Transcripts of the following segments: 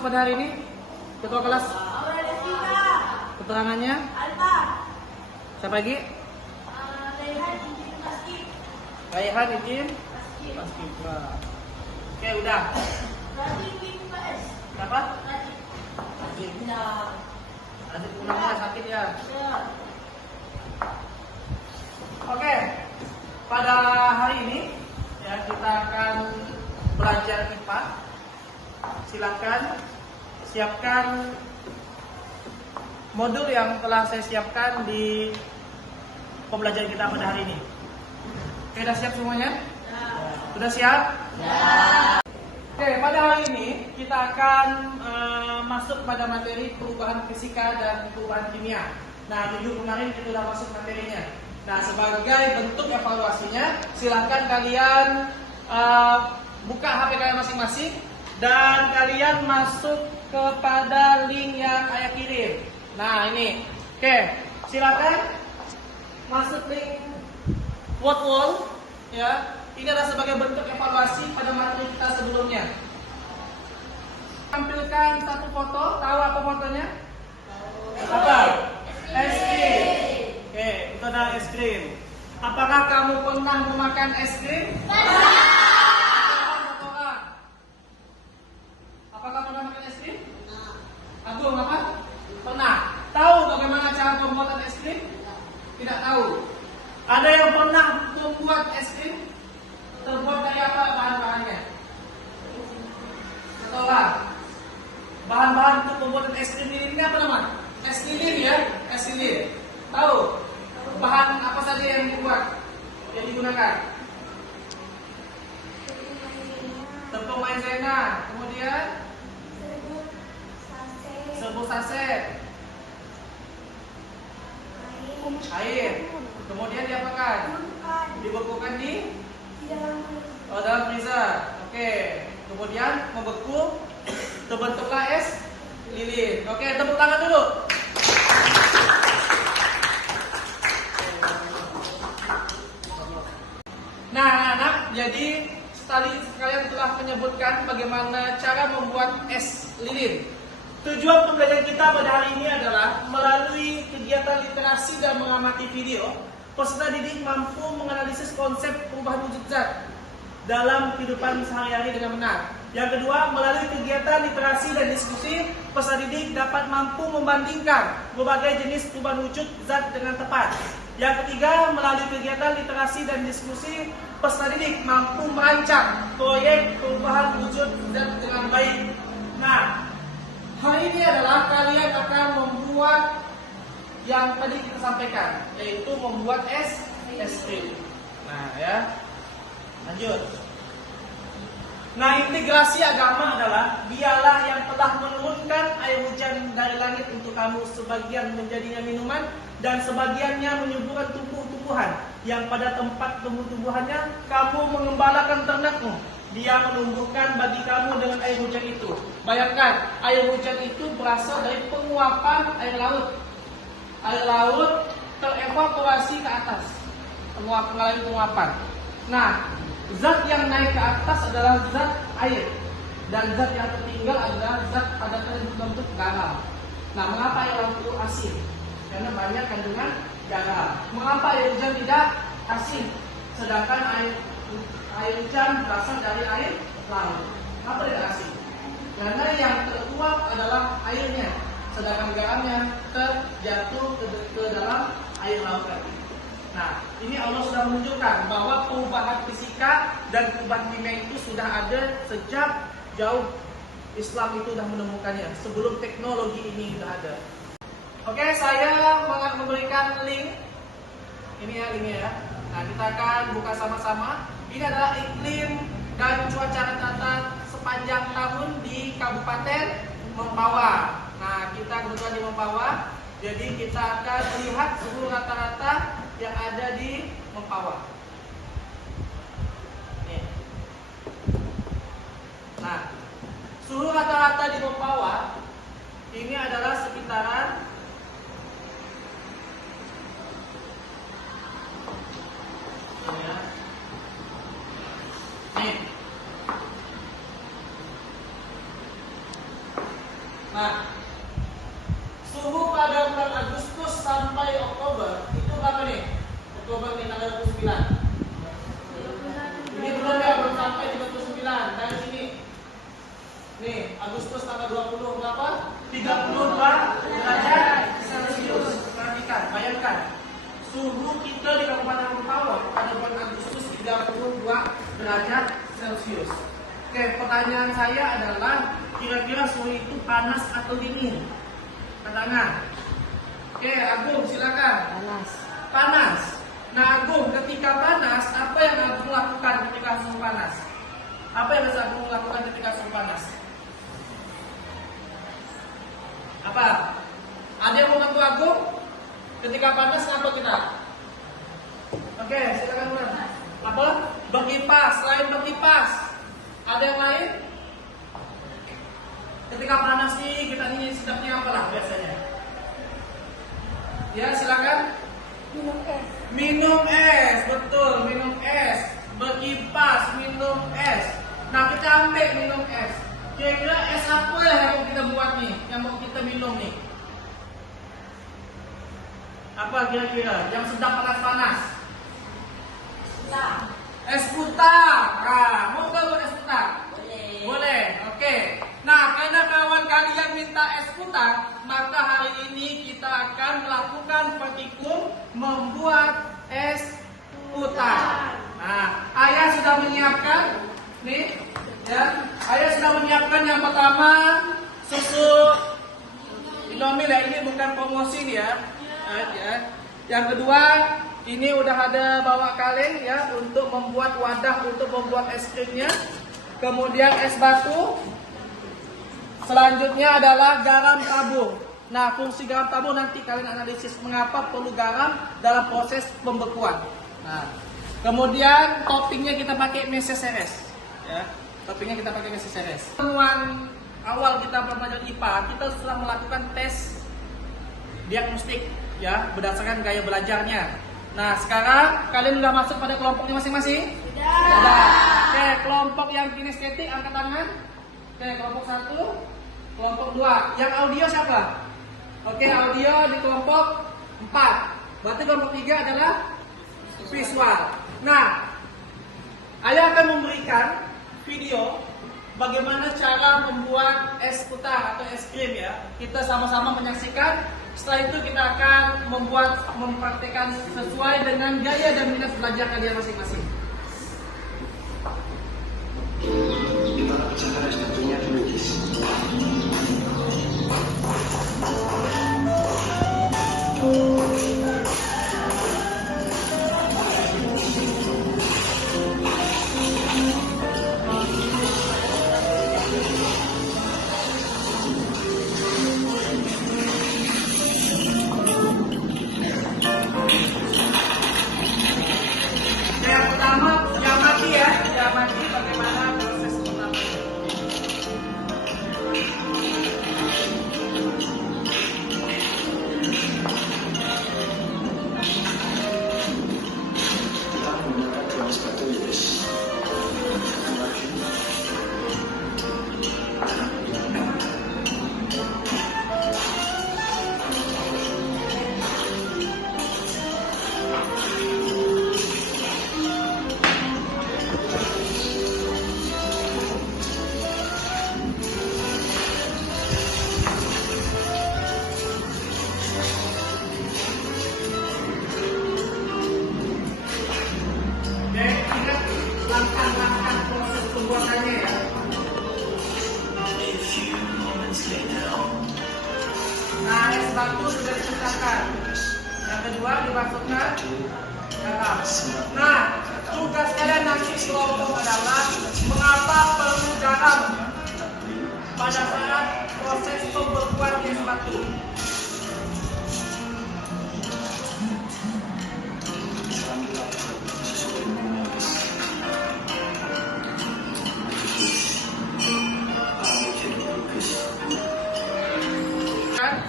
masuk pada hari ini? Ketua kelas? Keterangannya? Siapa lagi? Raihan izin? Paskibra. Oke, udah. Siapa? Rajin. Adik pulangnya sakit ya? Oke, pada hari ini ya kita akan belajar IPA. Silakan siapkan modul yang telah saya siapkan di pembelajaran kita pada hari ini. Oke, sudah siap semuanya? Ya. Sudah siap? Ya. Oke, pada hari ini kita akan masuk pada materi perubahan fisika dan perubahan kimia. Nah, minggu kemarin kita sudah masuk materinya. Nah, sebagai bentuk evaluasinya, silakan kalian buka HP kalian masing-masing dan kalian masuk kepada link yang ayah kirim. Nah, ini. Oke, silakan masuk link Word ya. Ini adalah sebagai bentuk evaluasi pada materi kita sebelumnya. Tampilkan satu foto. Tahu apa fotonya? Apa? Es krim. Oke, itu adalah es krim. Apakah kamu pernah memakan es krim? Apakah pernah makan es krim? Agung apa? Pernah. Tahu bagaimana cara pembuatan es krim? Tidak tahu. Ada yang pernah membuat es krim? Terbuat dari apa bahan-bahannya? Tolong. Bahan-bahan untuk pembuatan es krim ini apa namanya? Es lilin ya, es lilin. Tahu? Bahan apa saja yang dibuat? Yang digunakan? Tepung maizena, kemudian serbuk saset, air, kemudian diapakan? Dibekukan di dalam freezer. Oke, kemudian membeku, terbentuklah es lilin. Oke, tepuk tangan dulu. Nah, anak-anak, jadi kalian telah menyebutkan bagaimana cara membuat es lilin. Tujuan pembelajaran kita pada hari ini adalah melalui kegiatan literasi dan mengamati video, peserta didik mampu menganalisis konsep perubahan wujud zat dalam kehidupan sehari-hari dengan benar. Yang kedua, melalui kegiatan literasi dan diskusi, peserta didik dapat mampu membandingkan berbagai jenis perubahan wujud zat dengan tepat. Yang ketiga, melalui kegiatan literasi dan diskusi, peserta didik mampu merancang proyek perubahan wujud zat dengan baik. Nah, hari ini adalah kalian akan membuat yang tadi kita sampaikan, yaitu membuat es krim. Nah, ya. Lanjut. Nah, integrasi agama adalah dialah yang telah menurunkan air hujan dari langit untuk kamu, sebagian menjadinya minuman dan sebagiannya menyuburkan tumbuh-tumbuhan yang pada tempat tumbuh-tumbuhannya kamu mengembalakan ternakmu. Dia menumbuhkan bagi kamu dengan air hujan itu. Bayangkan, air hujan itu berasal dari penguapan air laut. Air laut terevaporasi ke atas, mengalami penguapan. Nah, zat yang naik ke atas adalah zat air, dan zat yang tertinggal adalah zat padatnya berbentuk garam. Nah, mengapa air laut itu asin? Karena banyak kandungan garam. Mengapa air hujan tidak asin, sedangkan air hujan berasal dari air laut? Kenapa tidak asin? Karena yang teruap adalah airnya, sedangkan garamnya terjatuh ke dalam air laut tadi. Nah, ini Allah sudah menunjukkan bahwa perubahan fisika dan perubahan kimia itu sudah ada sejak jauh Islam itu sudah menemukannya, sebelum teknologi ini sudah ada. Oke, saya memberikan link. Ini ya linknya ya. Nah, kita akan buka sama-sama. Ini adalah iklim dan cuaca rata-rata sepanjang tahun di Kabupaten Mempawah. Nah, kita kebetulan di Mempawah, jadi kita akan lihat suhu rata-rata yang ada di Mempawah. Nih. Nah, suhu rata-rata di Mempawah ini adalah sekitaran ya. Nih. tanggal 29? Ini belum ya, belum sampai 39. Dari sini. Nih, Agustus tanggal 20 berapa? 32 derajat Celcius. Perhatikan, bayangkan. Suhu kita di Kabupaten Mempawah pada bulan Agustus 32 derajat Celcius. Oke, pertanyaan saya adalah kira-kira suhu itu panas atau dingin? Tangan. Oke, Agung silakan. Panas. Panas. Nah, Agung, ketika panas, apa yang Agung lakukan ketika suhu panas? Apa yang harus Agung lakukan ketika suhu panas? Apa? Ada yang mau bantu Agung? Ketika panas, apa kita? Oke, silakan Bang. Apa? Berkipas. Selain berkipas, ada yang lain? Ketika panas nih, kita ini sedapnya apalah biasanya? Ya, silakan. Minum es. Minum es, betul, minum es. Berkipas, minum es. Nah, kita ambil minum es. Kira-kira es apa yang mau kita buat nih? Yang mau kita minum nih? Apa kira-kira? Yang sedang panas-panas? Es putar. Nah, mau nggak buat es putar? Boleh. Boleh, oke. Nah, karena kawan kalian minta es putar, maka hari ini kita akan melakukan praktikum membuat es putar. Nah, ayah sudah menyiapkan, nih, ya. Ayah sudah menyiapkan yang pertama susu Indomie ya. Ini bukan promosi nih ya. Ya. Yang kedua, ini udah ada bawa kaleng ya untuk membuat wadah untuk membuat es krimnya. Kemudian es batu. Selanjutnya adalah garam tabung. Nah, fungsi garam tabung nanti kalian analisis mengapa perlu garam dalam proses pembekuan. Nah, kemudian toppingnya kita pakai meses seres. Ya, toppingnya kita pakai meses seres. Temuan awal kita belajar IPA, kita sudah melakukan tes diagnostik ya berdasarkan gaya belajarnya. Nah, sekarang kalian sudah masuk pada kelompoknya masing-masing? Sudah. Oke, kelompok yang kinestetik angkat tangan. Oke, kelompok 1, kelompok 2. Yang audio siapa? Oke, audio di kelompok 4. Berarti kelompok 3 adalah visual. Nah, ayah akan memberikan video bagaimana cara membuat es putar atau es krim ya. Kita sama-sama menyaksikan. Setelah itu kita akan mempraktekkan sesuai dengan gaya dan minat belajar kalian masing-masing. Gimana cara satunya fluidis? Yang pertama, yang mati ya, yang mati bagaimana proses pertama. Kita menggunakan gelas batu yes. Oke, ingat langkah-langkah proses pembuatannya ya. Nah, es batu sudah dipecahkan. Yang kedua dimasukkan garam. Nah, tugas kalian nanti kelompok adalah mengapa perlu garam pada saat proses pembekuan es batu.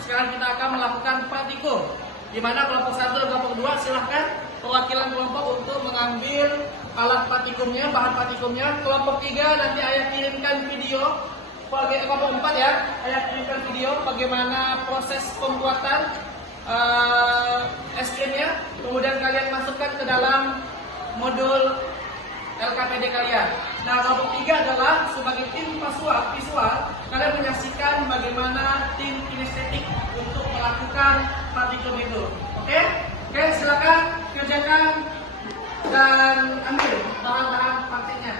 Sekarang kita akan melakukan praktikum, di mana kelompok 1 dan kelompok 2 silahkan perwakilan kelompok untuk mengambil alat praktikumnya, bahan praktikumnya. Kelompok 3 nanti ayah kirimkan video. Kelompok 4 ya, ayah kirimkan video bagaimana proses pembuatan SN-nya, kemudian kalian masukkan ke dalam modul LKPD kalian. Nah, kelompok 3 adalah sebagai tim visual, kalian menyaksikan bagaimana tim kinestetik untuk melakukan praktikum itu. Oke, silakan kerjakan dan ambil bahan-bahan prakteknya.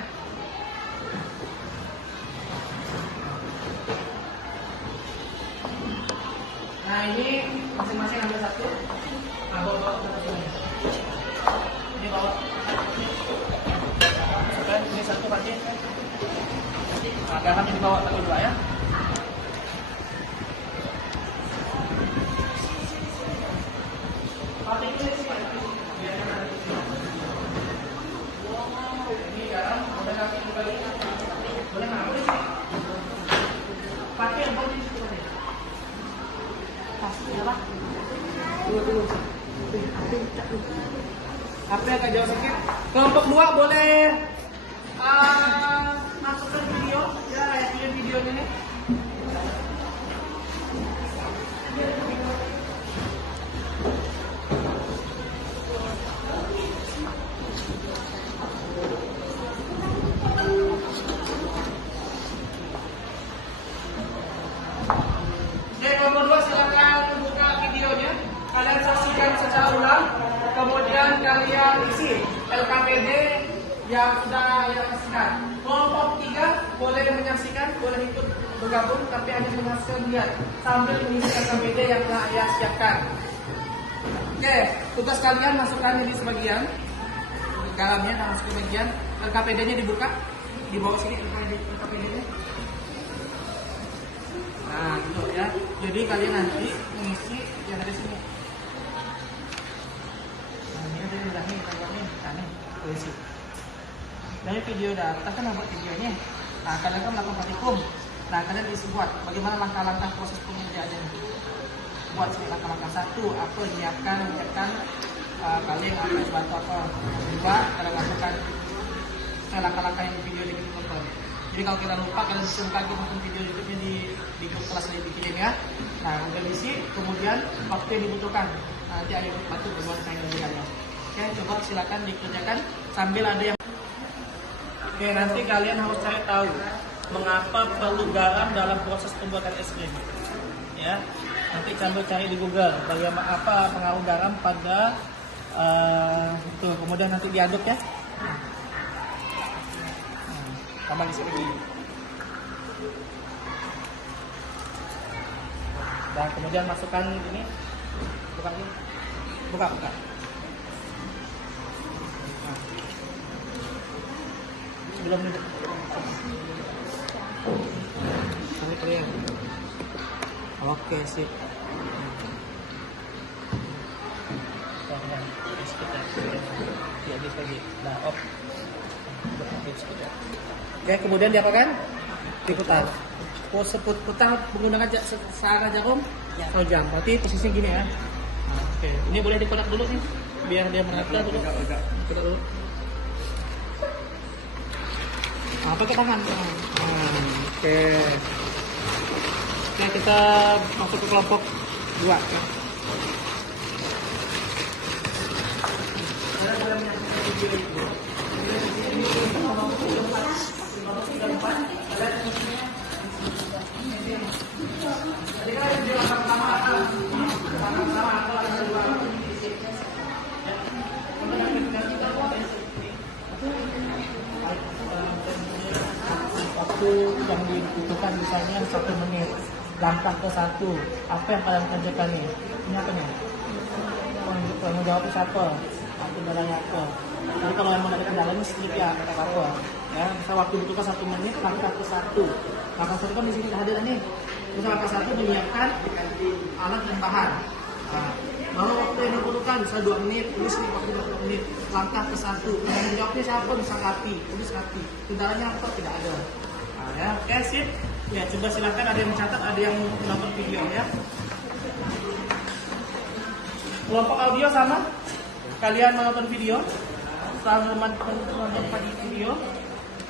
Nah, ini masing-masing ambil satu. Nah, bawa ke sini. Ini bawa. Ini satu pakai. Nah, garam ini bawa satu dua ya. Pakai ini sih. Ini garam, udah kasih kembali. Boleh nggak? Boleh sih. Pakai yang boleh situ nih. Kasih ya Pak. Dulu. HP agak jauh sedikit. Kelompok 2 boleh masukkan video, ya kayak video ini. Oke, kelompok 2 silakan buka videonya. Kalian saksikan secara ulang, kemudian kalian isi LKPD yang sudah saksikan. Kelompok 3 boleh menyaksikan, boleh ikut bergabung, tapi hanya menghasilkan lihat sambil mengisi LKPD yang telah ia siapkan. Oke, tugas kalian masukkan di sebagian, garamnya masuk ke bagian, LKPD-nya dibuka, di bawah sini LKPD-nya. Nah, gitu ya. Jadi kalian nanti mengisi yang ada di sini. Nah, ini ada yang ini, isi. Dari video data kan buat videonya. Nah, kalian kan melakukan praktikum. Nah, kalian isi buat bagaimana langkah-langkah proses pengerjaannya. Buat sini langkah-langkah 1, apa menyiapkan kalian akan bantu apa. 2, kalian lakukan langkah-langkah yang video di tonton. Jadi kalau kita lupa, kalian bisa lagi nonton video YouTube-nya di grup kelas yang dibikin ya. Nah, udah isi, kemudian waktu yang dibutuhkan. Nah, nanti ada yang bantu bagaimana saya ngerjakannya. Oke, coba silakan dikerjakan sambil ada yang. Oke, nanti kalian harus cari tahu mengapa perlu garam dalam proses pembuatan es krim. Ya, nanti sambil cari di Google bagaimana apa pengaruh garam pada itu. Kemudian nanti diaduk ya. Tambah di sini. Dan kemudian masukkan ini. Buka ini. Buka. Sebelum ini. Ini kalian. Oke, sip. Nah, off. Oke, kemudian diapakan? Diputar. Pose putar menggunakan searah jarum atau jam. Berarti posisinya gini ya. Nah, oke, ini boleh dikodak dulu nih, biar dia merata dulu. Kodak dulu. Nah, pakai tangan. Oke. Oke, kita masuk ke kelompok 2 ya. Waktu yang dibutuhkan misalnya 1 menit. Langkah ke 1, apa yang kalian kerjakan nih? Ini apa nih? Yang jawabnya siapa? Kendalanya apa? Jadi kalau yang ada kendalanya sedikit ya, kata apa? Ya, misal waktu dibutuhkan 1 menit, langkah ke 1. Langkah 1 kan di sini hadir nih. Misal langkah 1 menyiapkan alat dan bahan. Nah, baru waktu yang dibutuhkan, misal 2 menit, tulis nih waktu 20 menit. Langkah ke 1. Yang jawabnya siapa? Misal Rati, tulis Rati. Kendalanya apa? Tidak ada. Nah, ya, oke, sip. Ya, coba silakan ada yang mencatat, ada yang menonton video ya. Kelompok audio sama? Kalian menonton video? Setelah menonton video,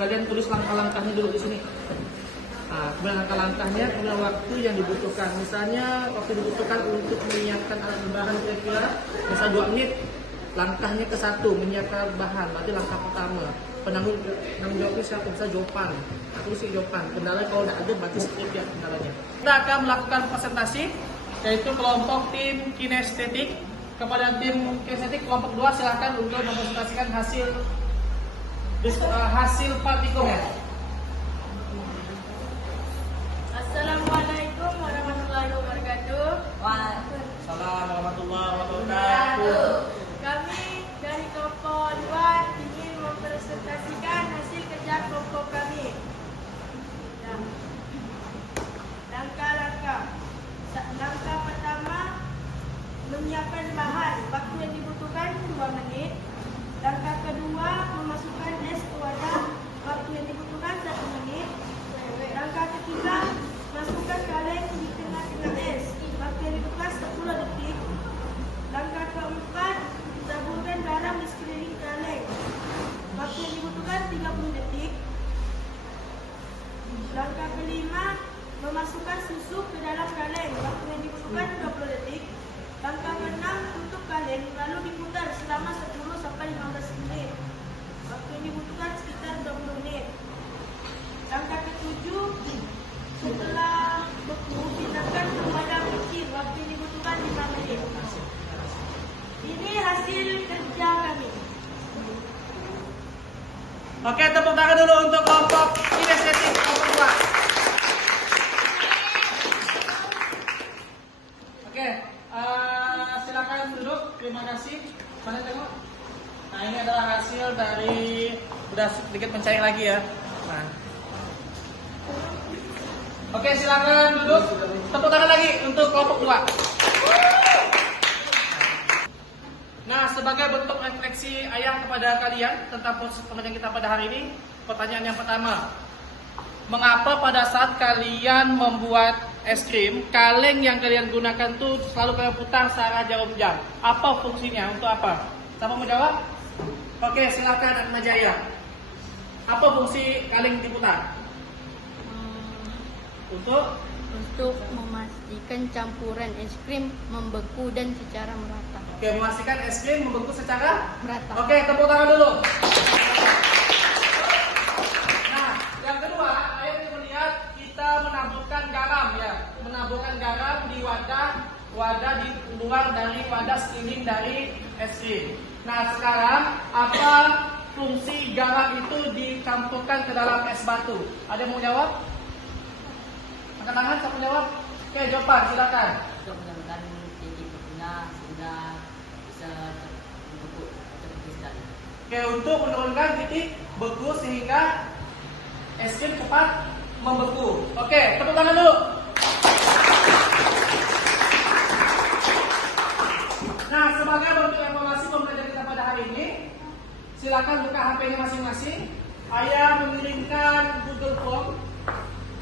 kalian tulis langkah-langkahnya dulu di sini. Nah, kemudian langkah-langkahnya, kemudian waktu yang dibutuhkan. Misalnya waktu dibutuhkan untuk menyiapkan alat bahan kira-kira misal 2 menit. Langkahnya ke 1, menyiapkan bahan. Berarti langkah pertama. Penanggung jawabnya siapa? Bisa jawaban. Aku isi jawaban. Kendala kalau tidak ada berarti skip ya kendalanya. Kita akan melakukan presentasi, yaitu kelompok tim kinestetik. Kepada tim kinestetik kelompok 2 silakan untuk mempresentasikan hasil praktikum ya. Assalamualaikum warahmatullahi wabarakatuh. Waalaikumsalam warahmatullahi wabarakatuh. Kami dari kelompok 2 ingin mempresentasikan hasil kerja kelompok kami. Langkah-langkah. Langkah pertama, menyiapkan bahan. Waktu yang dibutuhkan 2 menit. Langkah kedua, memasukkan es ke wadah. Waktu yang dibutuhkan 1 menit. Langkah ketiga, masukkan kaleng di tengah-tengah es. Waktu yang dibutuhkan 10 detik. Langkah keempat, taburkan garam di sekeliling kaleng. Waktu yang dibutuhkan 30 detik. Langkah kelima, memasukkan susu ke dalam kaleng. Waktu yang dibutuhkan 20 detik. Langkah keenam, tutup kaleng lalu diputar selama 10 sampai 15 menit. Waktu yang dibutuhkan sekitar 20 menit. Langkah ketujuh, setelah beku, pindahkan ke wadah kecil. Waktu yang dibutuhkan 5 menit. Ini hasil kerja kami. Oke, tepuk tangan dulu untuk kelompok kinestetik kelompok 2. Oke, silakan duduk. Terima kasih. Mana tengok? Nah, ini adalah hasil dari udah sedikit mencair lagi ya. Nah. Oke, silakan duduk. Tepuk tangan lagi untuk kelompok 2. Nah, sebagai bentuk refleksi ayah kepada kalian tentang proses pengajian kita pada hari ini, pertanyaan yang pertama, mengapa pada saat kalian membuat es krim, kaleng yang kalian gunakan tuh selalu kalian putar searah jarum jam? Apa fungsinya? Untuk apa? Siapa mau jawab? Oke, silakan Atma Jaya. Apa fungsi kaleng diputar? Untuk memastikan campuran es krim membeku dan secara merata. Oke, memastikan es krim membeku secara Merata. Oke, tepuk tangan dulu. Nah, yang kedua, ayo kita melihat kita menaburkan garam ya. Menaburkan garam di wadah di luar dari wadah sekeliling dari es krim. Nah, sekarang apa fungsi garam itu dicampurkan ke dalam es batu? Ada yang mau jawab? Angkat tangan, siapa jawab? Oke, jawaban, silakan. Untuk menurunkan tinggi berguna sehingga bisa membentuk seperti tadi. Oke, untuk menurunkan titik beku sehingga es krim cepat membeku. Oke, tepuk tangan dulu. Nah, sebagai bentuk evaluasi pembelajaran kita pada hari ini, silakan buka HP-nya masing-masing. Ayah mengirimkan Google Form.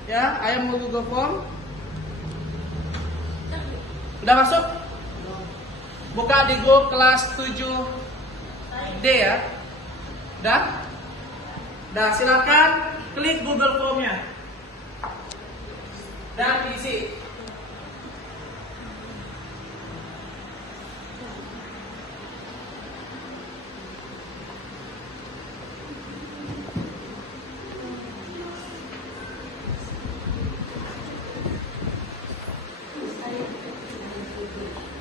Ya, ayah mau Google Form. Udah masuk? Buka di grup kelas 7D ya. Udah? Udah, silakan klik Google Form-nya. Dan isi.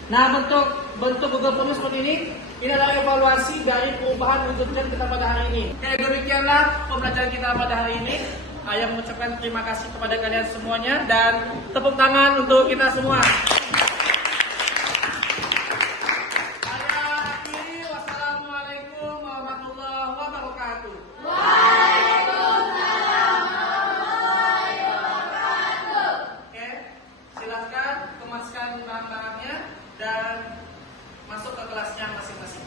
Nah, bentuk Google Form seperti ini. Ini adalah evaluasi dari perubahan wujud jam kita pada hari ini. Oke, demikianlah pembelajaran kita pada hari ini. Ayah mengucapkan terima kasih kepada kalian semuanya dan tepuk tangan untuk kita semua. Ayah akhiri, wassalamualaikum warahmatullahi wabarakatuh. Oke, silakan kemaskan bahan-bahannya dan masuk ke kelasnya masing-masing.